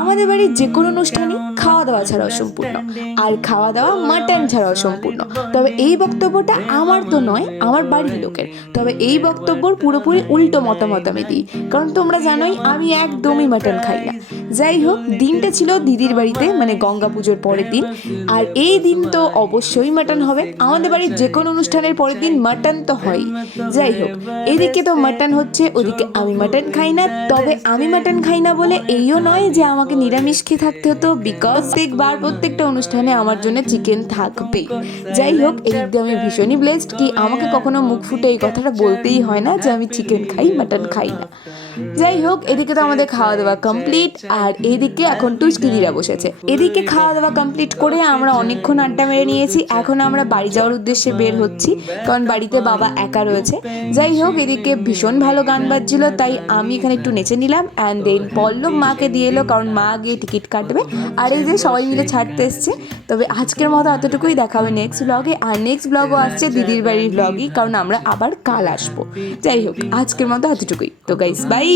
আমাদের বাড়ির যে কোনো অনুষ্ঠানই খাওয়া দাওয়া ছাড়া অসম্পূর্ণ, আর খাওয়া দাওয়া মাটন ছাড়া অসম্পূর্ণ। তবে এই বক্তব্যটা আমার তো নয়, আমার বাড়ির লোকের। তবে এই বক্তব্যর পুরোপুরি উল্টো মতামত আমি দিই, কারণ তোমরা জানোই আমি একদমই মাটন খাই না। যাই হোক, দিনটা ছিল দিদির বাড়িতে, মানে গঙ্গা পুজোর পরের দিন, আর এই দিন তো অবশ্যই মাটন হবে। আমাদের বাড়ির যে কোনো অনুষ্ঠানের পরের দিন মাটন তো হয়ই। যাই হোক, এদিকে তো মাটন হচ্ছে, ওদিকে আমি মাটন খাই না। তবে আমি মাটন খাই না বলে এইও নয় যে আমাকে নিরামিষ খেয়ে থাকতে হতো, বিকজ প্রত্যেকটা অনুষ্ঠানে আমার জন্য চিকেন থাকবেই। যাই হোক, এদিক দিয়ে আমি ভীষণই ব্লেসড কি আমাকে কখনো মুখ ফুটে এই কথাটা বলতেই হয় না যে আমি চিকেন খাই, মাটন খাই না। যাই হোক, এদিকে তো আমাদের খাওয়া দাওয়া কমপ্লিট, আর এদিকে এখন টুস্কিদিরা বসেছে। এদিকে খাওয়া দাওয়া কমপ্লিট করে আমরা অনেকক্ষণ আড্ডা মেরে নিয়েছি। এখন আমরা বাড়ি যাওয়ার উদ্দেশ্যে বের হচ্ছি, কারণ বাড়িতে বাবা একা রয়েছে। যাই হোক, এদিকে ভীষণ ভালো গান বাজছিল, তাই আমি এখানে একটু নেচে নিলাম। অ্যান্ড দেন পল্লব মাকে দিয়ে এলো, কারণ মা গিয়ে টিকিট কাটবে। আর এই যে সবাই মিলে ছাড়তে এসছে। তবে আজকের মতো এতটুকুই, দেখা হবে নেক্সট ব্লগে। আর নেক্সট ব্লগও আসছে দিদির বাড়ির ব্লগই, কারণ আমরা আবার কাল আসবো। যাই হোক, আজকের মতো এতটুকুই। তো গাইস, বাই।